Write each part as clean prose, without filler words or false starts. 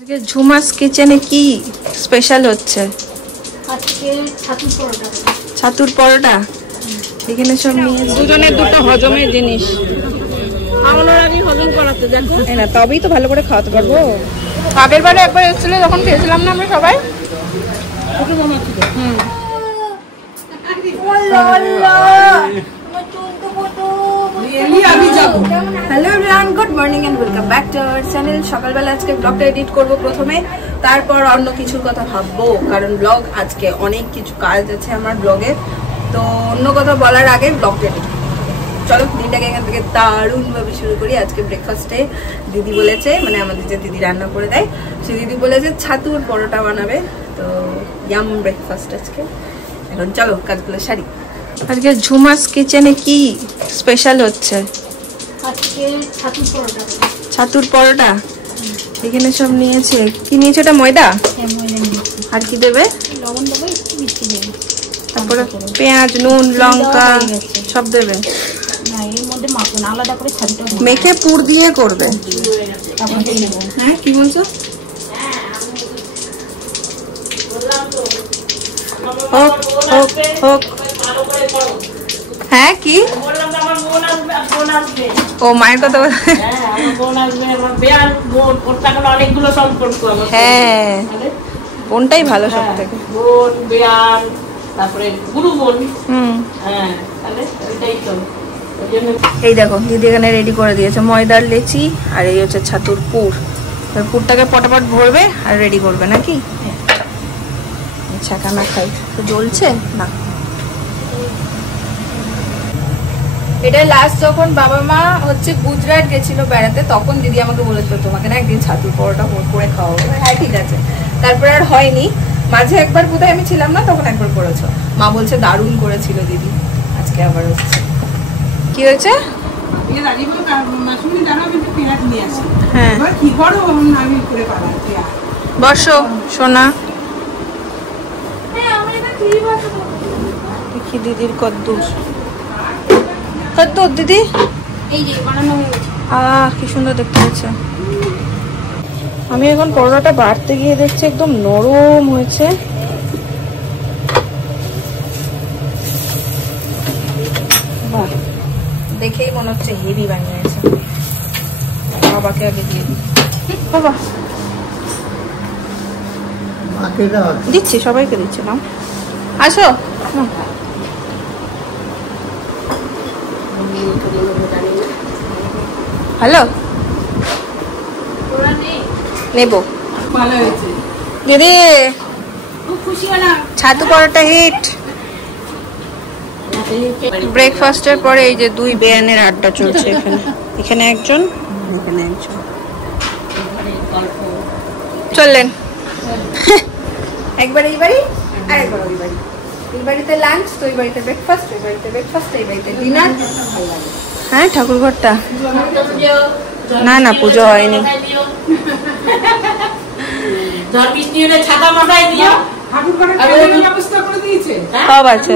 আজকে ঝুমাস কিচেনে কি স্পেশাল হচ্ছে? আজকে ছাতুর পরোটা। ছাতুর পরোটা এখানে সব নিয়ে দুজনের দুটো হজমের জিনিস। আমার আমি হজম করাতে দেখো না তবেই তো ভালো করে খাওয়াতে পারবো। আগের বারে একবার এসেছিল যখন খেয়েছিলাম না আমরা সবাই। Hello everyone, good morning and welcome back to our channel. সকালবেলা আজকে ব্লগটা এডিট করব প্রথমে, তারপর অন্য কিছুর কথা ভাববো, কারণ ব্লগ আজকে অনেক কিছু কাজ আছে আমার ব্লগে। তো অন্য কথা বলার আগে ব্লগটা এডিট চলো দিনটাকে এখান থেকে দারুণভাবে শুরু করি। আজকে ব্রেকফাস্টে দিদি বলেছে, মানে আমাদের যে দিদি রান্না করে দেয় সে দিদি বলেছে ছাতুর পরোটা বানাবে। তো ইয়াম ব্রেকফাস্ট আজকে। এখন চলো কাজগুলো সারি। আজকে ঝুমাস কিচেনে কি স্পেশাল হচ্ছে? আজকে ছাতুর পরোটা। ছাতুর পরোটা এখানে সব নিয়েছে। কি নিয়েছে? এটা ময়দা আর কি দেবে? লবণ দেবো, একটু মিষ্টি দেবো, তারপরে পেঁয়াজ, নুন, লঙ্কা সব দেবে। না এর মধ্যে মাখন আলাদা করে ছাতুটা মেখে পুর দিয়ে করবে। তারপর দিয়ে নেবো। হ্যাঁ কি বলছো? হোক হোক হোক। হ্যাঁ কি ও মায়ের কথা বল। হ্যাঁ বোনটাই ভালো সব থেকে। বোন বেয়ান তারপরে গুরু বোন। হ্যাঁ তাহলে এটাই তো। এই দেখো দিদি এখানে রেডি করে দিয়েছে ময়দার লেচি, আর এই হচ্ছে ছাতুর পুর। পুরটাকে পটাপট ভরবে আর রেডি করবে নাকি? ছাকা খাই তো জ্বলছে না। এটা লাস্ট যখন বাবা মা হচ্ছে গুজরাট গেছিল বেড়াতে, তখন দিদি আমাকে বলেছিল তোমাকে না একদিন ছাতুর পরোটা করে খাওয়াবো। হ্যাঁ ঠিক আছে। তারপরে আর হয়নি। মাঝে একবার কোথায় আমি ছিলাম না, তখন একবার করেছো। মা বলছে দারুণ করেছিল দিদি। আজকে আবার হচ্ছে। কি হয়েছে? হ্যাঁ বসো সোনা। দেখি দিদির কদ্দুর কদ্দুর দিদি। এই যে বানানো হয়ে গেছে। কি সুন্দর দেখতে হচ্ছে। আমি এখন পরোটাটা বাড়তে গিয়ে দেখছি একদম নরম হয়েছে। বাহ দেখেই মনে হচ্ছে হেভি বানিয়েছে। বাবাকে আগে দিয়ে দিই। বাবা দিচ্ছি, সবাইকে দিচ্ছি। নাও আসো। হ্যালো নেব দিদি। ছাতু পরোটা হিট। ব্রেকফাস্টের পরে এই যে দুই বেয়ানের আড্ডা চলছে এখানে। এখানে একজন, এখানে একজন। চললেন একবার এই বাড়ি আর একবার ওই বাড়ি। এই বাড়িতে লাঞ্চ, তো এই বাড়িতে ব্রেকফাস্ট, এই বাড়িতে ব্রেকফাস্ট, এই বাড়িতে ডিনার। হ্যাঁ ঠাকুর ঘরটা না না পুজো হয়নি। সব আছে।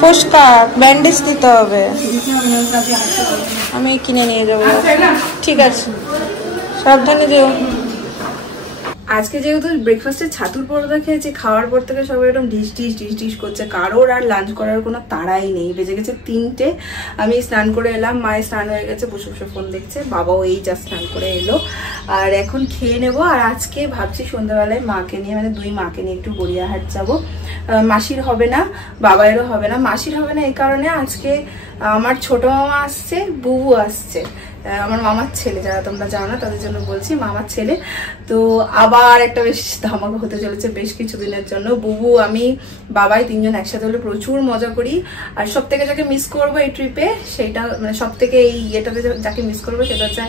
ফুসকার ব্যান্ডেজ দিতে হবে, আমি কিনে নিয়ে যাবো। ঠিক আছে সাবধানে যেও। আজকে যেহেতু ব্রেকফাস্টে ছাতুর পরোটা খেয়েছি, খাওয়ার পর থেকে সবাই এরকম ডিশ ডিশ ডিশ ডিশ করছে। কারোর আর লাঞ্চ করার কোনো তাড়াই নেই। বেজে গেছে 3টে। আমি স্নান করে এলাম, মায়ের স্নান হয়ে গেছে, বসে বসে ফোন দেখছে। বাবাও এই যা স্নান করে এলো। আর এখন খেয়ে নেবো। আর আজকে ভাবছি সন্ধ্যাবেলায় মাকে নিয়ে, মানে দুই মাকে নিয়ে একটু গড়িয়াহাট যাবো। মাসির হবে না, বাবাইরও হবে না। মাসির হবে না এই কারণে আজকে আমার ছোট মামা আসছে, বুবু আসছে, আমার মামার ছেলে, যারা তোমরা জানো না তাদের জন্য বলছি, মামার ছেলে। তো আবার একটা বেশ ধামাকা হতে চলেছে বেশ কিছুদিনের জন্য। বুবু, আমি, বাবাই তিনজন একসাথে হলে প্রচুর মজা করি। আর সব থেকে যাকে মিস করবো এই ট্রিপে, সেইটা মানে সব থেকে এই ইয়েটাতে যাকে মিস করবো সেটা হচ্ছে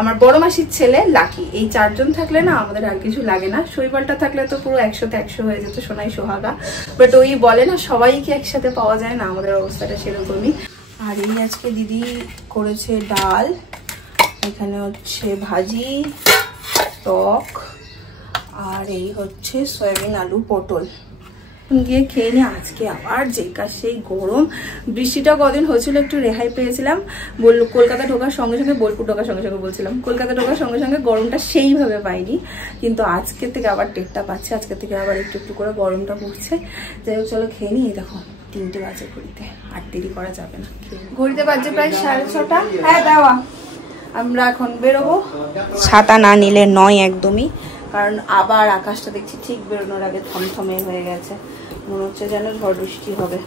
আমার বড় মাসির ছেলে লাকি। এই চারজন থাকলে না আমাদের আর কিছু লাগে না। শৈবালটা থাকলে তো পুরো 100তে 100 হয়ে যেত, সোনাই সোহাগা। বাট ওই বলে না সবাইকে একসাথে পাওয়া যায় না, আমাদের অবস্থাটা সেরকমই। আর এই আজকে দিদি করেছে ডাল, এখানে হচ্ছে ভাজি, টক, আর এই হচ্ছে সয়াবিন আলু পটল। গিয়ে খেয়ে নিই। আজকে আবার যে কাজ সেই গরম, বৃষ্টিটা কদিন হয়েছিল একটু রেহাই পেয়েছিলাম। কলকাতা ঢোকার সঙ্গে সঙ্গে, বোলপুর ঢোকার সঙ্গে সঙ্গে বলছিলাম, কলকাতা ঢোকার সঙ্গে সঙ্গে গরমটা সেইভাবে পাইনি, কিন্তু আজকের থেকে আবার টেরটা পাচ্ছে। আজকের থেকে আবার একটু একটু করে গরমটা পড়ছে। যাই হোক চলো খেয়ে নিই। দেখো 3টে বাজে ঘড়িতে, আর দেরি করা যাবে না। ঘড়িতে বাজে প্রায় 6:30। হ্যাঁ দেওয়া, আমরা এখন বেরোবো। ছাতা না নিলে নয় একদমই, কারণ আবার আকাশটা দেখছি ঠিক বেরোনোর আগে থমথমে হয়ে গেছে, মনে হচ্ছে যেন ঝড় বৃষ্টি হবে।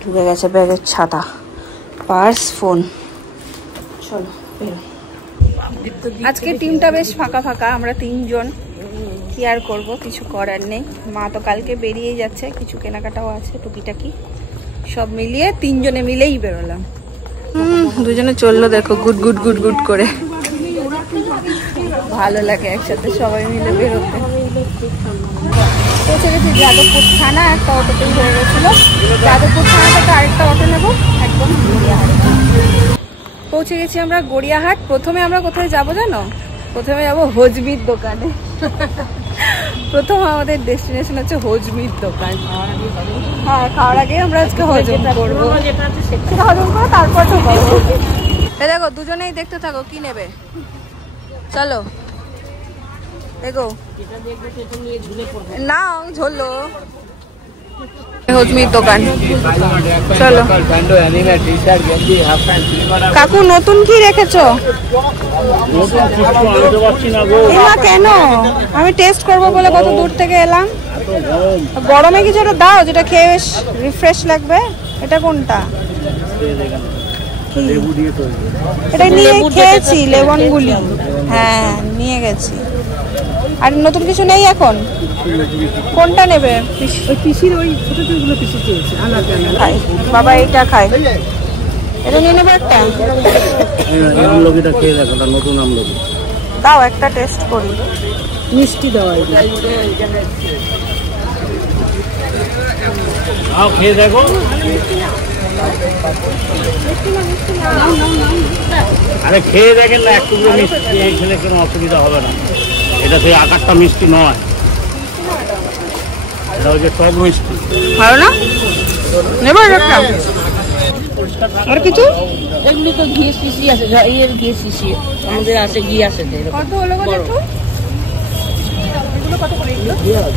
ঢুকে গেছে ব্যাগের ছাতা, পার্স, ফোন। চলো বেরো। আজকে টিমটা বেশ ফাঁকা ফাঁকা, আমরা 3 জন। কি আর করবো, কিছু করার নেই। মা তো কালকে বেরিয়ে যাচ্ছে, কিছু কেনাকাটাও আছে টুকিটাকি, সব মিলিয়ে 3 জনে মিলেই বেরোলাম। দুজনে চললো দেখো গুড গুড গুড গুড করে, ভালো লাগে একসাথে সবাই মিলে বেরোতে। পৌঁছে গেছি যাদবপুর থানা, একটা অটোতেই হয়ে গেছিল। যাদবপুর থানা থেকে আরেকটা অটো নেবো একদম গড়িয়াহাট। পৌঁছে গেছি আমরা গড়িয়াহাট। প্রথমে আমরা কোথায় যাবো জানো? প্রথমে যাবো হজমির দোকানে। প্রথম আমাদের ডেস্টিনেশন হচ্ছে হজমির দোকান। হ্যাঁ, খাওয়ার আগে আমরা আজকে হজম করবো, হজম করবো তারপর তো করবো। দেখো দুজনেই দেখতে থাকো কি নেবে। চলো দেখো, না ঝোলো হজমির দোকান। চলো কাকু, নতুন কি রেখেছো? কেন? আমি টেস্ট করবো বলে কত দূর থেকে এলাম। গরমে কিছু একটা দাও যেটা খেয়ে বেশ রিফ্রেশ লাগবে। এটা কোনটা? এটা নিয়ে খেয়েছি, লেমন গুলি। হ্যাঁ নিয়ে গেছি। আর নতুন কিছু নেই এখন? কোনটা নেবে? খাই বাবা, এইটা খাই। এটা নিয়ে নেবে একটা। দাও একটা টেস্ট করি। মিষ্টি দেওয়া খেয়ে দেখো। আরে খেয়ে দেখেন না, একটু মিষ্টি খেলে কোনো অসুবিধা হবে না। এটা সেই আকারটা মিষ্টি নয়, এটা হচ্ছে টক মিষ্টি। ভালো না? নেবো একটা। আর কিছু? এমনি তো ঘি শিশি আছে, এর ঘি শিশি আমাদের আছে, ঘি আছে। কত হলো গো দেখো? এগুলো কত করে? 120,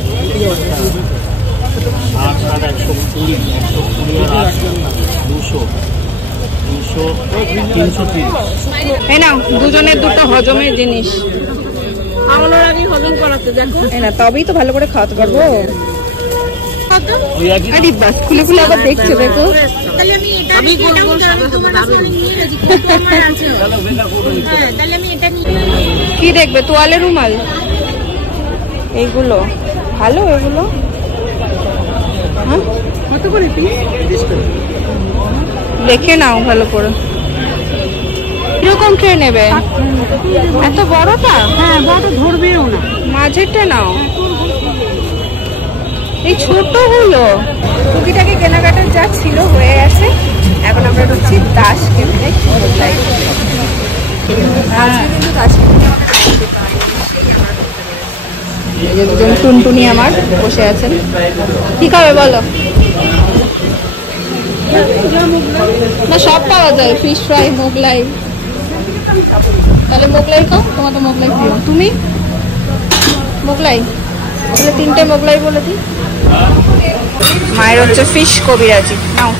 200, 330। এই নাও দুজনের দুটো হজমের জিনিস। আমার আগে হজম করাতে দেখো, না তবেই তো ভালো করে খাওয়াতে পারবো। আরে বাস, খুলে খুলে আবার দেখছে দেখো। কি দেখবে? তোয়ালে রুমাল এইগুলো ভালো, এগুলো কত করে দেখে নাও ভালো করে। কিরকম ট্রে নেবে? এত বড়টা? হ্যাঁ বড় ধরবেও না, মাঝেরটা নাও। এই ছোট হলো। টুকিটাকি কেনাকাটা যা ছিল হয়ে গেছে, এখন আমরা ঢুকছি দাস কেন্দ্রে। দুজন টুনটুনি আমার বসে আছেন। কি খাবে বলো? না সব পাওয়া যায়, ফিশ ফ্রাই, মোগলাই। তাহলে মোগলাই খাও, তোমার তো মোগলাই প্রিয়। তুমি মোগলাই, তাহলে 3টে মোগলাই বলে দিই। মায়ের হচ্ছে ফিশ কবিরাজি। নাও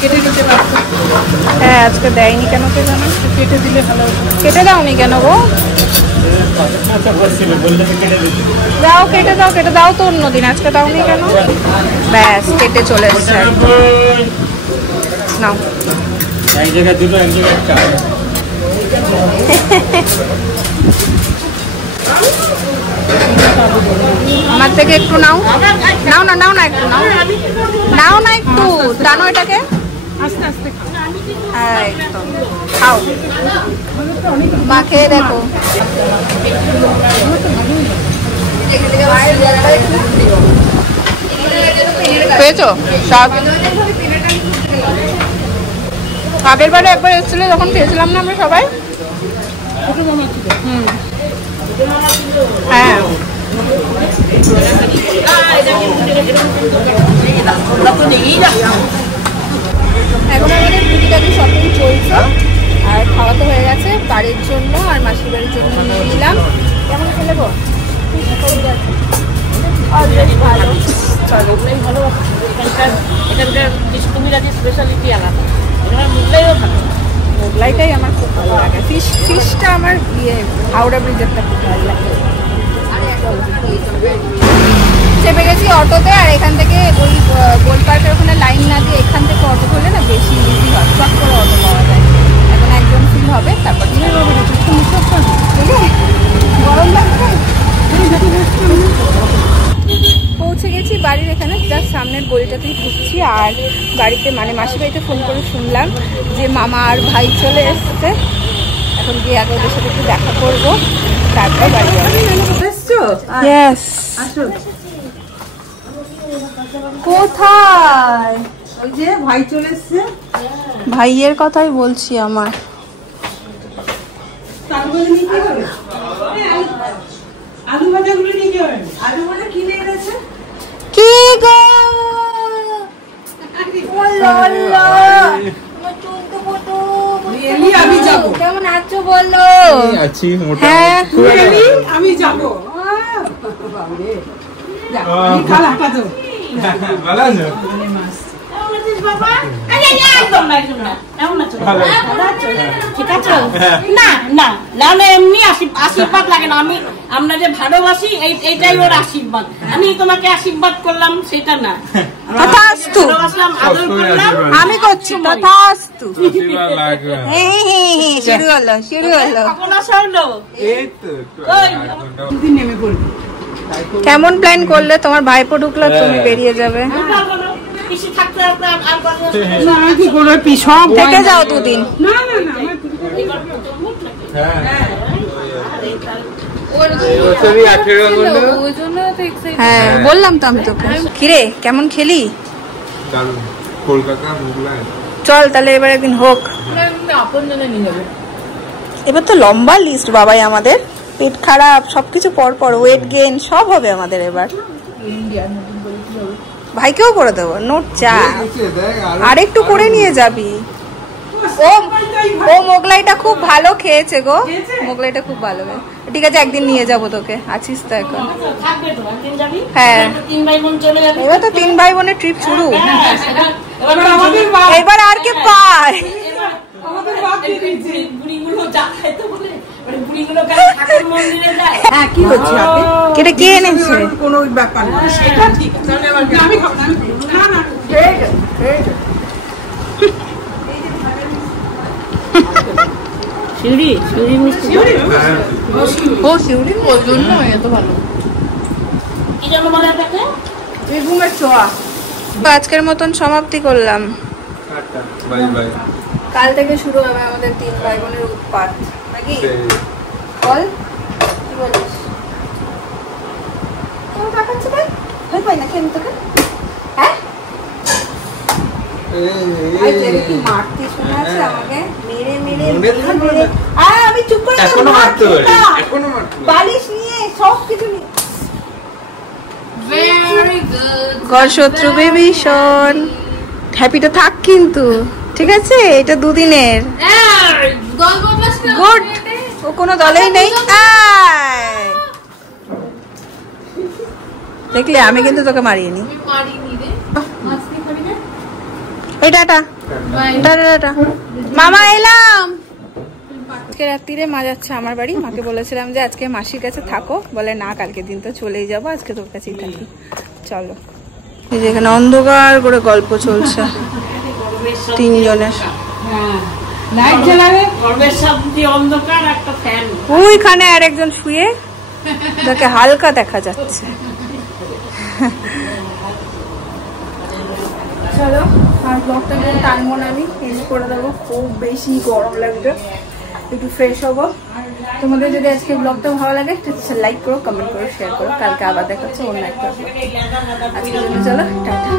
কেটে দিতে পারতো। হ্যাঁ আজকে দেয়নি কেন কে জানো? কেটে দিলে ভালো হতো। কেটে দাওনি কেন গো? যাও কেটে দাও, কেটে দাও তো অন্যদিন, আজকে দাওনি কেন? ব্যাস কেটে চলে এসছে। নাও এক জায়গায় দুটো, এক জায়গায় একটা। আমার থেকে একটু নাও। নাও না, নাও না, একটু নাও, নাও না একটু টানো এটাকে। আস্তে আস্তে একদম খাও। মা খেয়ে দেখো। পেয়েছো সব? আগের বারে একবার এসেছিল যখন খেয়েছিলাম না আমরা সবাই, হ্যাঁ এখন আমাদের টুকিটাকি শপিং চলছে আর খাওয়া তো হয়ে গেছে। বাড়ির জন্য আর মাসির বাড়ির জন্য নিয়ে নিলাম। কেমন খেলে গো? ভালো চলো ভালো। এখানকার কুমিরাটি স্পেশালিটি আলাদা, এখানে মোগলাইও ভালো। মোগলাইটাই আমার খুব ভালো লাগে। ফিশটা আমার হাওড়া ব্রিজেরটা খুব ভালো লাগে। চেপে গেছি অটোতে আর এখান থেকে ওই গোল পার্কের ওখানে লাইন না দিয়ে এখান থেকে অটো করলে না বেশি ইজি হয়, চট করে অটো পাওয়া যায়। এখন একদম ফিল হবে তারপর গরম লাগবে। পৌঁছে গেছি বাড়ির এখানে, জাস্ট সামনের গলিটাতেই ঢুকছি। আর বাড়িতে মানে মাসির বাড়িতে ফোন করে শুনলাম যে মামা আর ভাই চলে এসছে। এখন গিয়ে আগে ওদের সাথে একটু দেখা করবো, তারপর বাড়ি যাবো। কোথায়? ওই যে ভাই চলে এসছে। ভাইয়ের কথাই বলছি আমার। আলু ভাজা গুলো নিয়ে যাবেন। আলু ভাজা কিনে এনেছে কি গো? আমি যাবো। কেমন আছো বলো? আছি হ্যাঁ আমি যাবো। খালা হাঁটা ভালো আছো? ঠিক আছে না না না এমনি আশীর্বাদ লাগে না। আমি আমরা যে ভালোবাসি এইটাই ওর আশীর্বাদ। আমি তোমাকে আশীর্বাদ করলাম সেটা না, তথাস্তু। ভালোবাসলাম, আদর করলাম। আমি করছি তথাস্তু। শুরু হলো শুরু হলো। নেমে পড়বে। কেমন প্ল্যান করলে? তোমার ভাইপো ঢুকলো তুমি বেরিয়ে যাবে। না কি করবে পিছন থেকে যাও দুদিন। না না না হ্যাঁ বললাম তো আমি তোকে। কিরে কেমন খেলি? কলকাতা মোগলাই। চল তাহলে এবার একদিন হোক। এবার তো লম্বা লিস্ট বাবাই আমাদের। পেট খারাপ সবকিছু পরপর, ওয়েট গেইন সব হবে আমাদের এবার। ভাইকেও করে দেবো, নোট চা আর একটু করে নিয়ে যাবি। ও মোগলাইটা খুব ভালো খেয়েছে গো, মোগলাইটা খুব ভালো। ঠিক আছে একদিন নিয়ে যাবো তোকে, আছিস তো এখন? হ্যাঁ এবার তো 3 ভাই বোনের ট্রিপ শুরু। এবার আর কে পায়? হ্যাঁ কি হচ্ছে আপনি? এটা কে এনেছে? কোনো ব্যাপার না, সেটা ঠিক আছে। আমি খাবো না, না না শিউরি শিউরি মিষ্টি ও শিউরি ওই জন্য এত ভালো। কি যেন বলে এটাকে? বেগুনের চোয়া। আজকের মতন সমাপ্তি করলাম। Bye bye. কাল থেকে শুরু হবে আমাদের 3 ভাই বোনের উৎপাত নাকি? বল কি বলিস? কেমন দেখাচ্ছে ভাই? ভয় পাই নাকি আমি তোকে? হ্যাঁ কি মারতে শোনা আছে আমাকে? মেরে মেরে মেরে আমি চুপ করে এখনো মারতে পারি, এখনো মারতে পারি। বালিশ নিয়ে সব কিছু নিয়ে। ঘর শত্রু বিভীষণ। হ্যাপিটা থাক কিন্তু, ঠিক আছে? এটা 2 দিনের। গুড। ও কোনো দলেই নেই। দেখলে আমি কিন্তু তোকে মারিনি। এই টাটা টাটা টাটা। মামা এলাম। আজকে রাত্রিরে মা যাচ্ছে আমার বাড়ি। মাকে বলেছিলাম যে আজকে মাসির কাছে থাকো, বলে না কালকের দিন তো চলেই যাবো, আজকে তোর কাছেই থাকি। চলো। এই যে এখানে অন্ধকার করে গল্প চলছে 3 জনের। লাইট জ্বালাবে, গর্বের সাথে অন্ধকার, একটা ফ্যান। ওইখানে আর একজন শুয়ে, যাকে হালকা দেখা যাচ্ছে। চলো আর ব্লগটা টানবো না, আমি এন্ড করে দেবো। খুব বেশি গরম লাগবে, একটু ফ্রেশ হবো। তোমাদের যদি আজকে ব্লগটা ভালো লাগে লাইক করো, কমেন্ট করো, শেয়ার করো। কালকে আবার দেখা হচ্ছে অন্য একটা ব্লগ। আজকের জন্য চলো টাটা।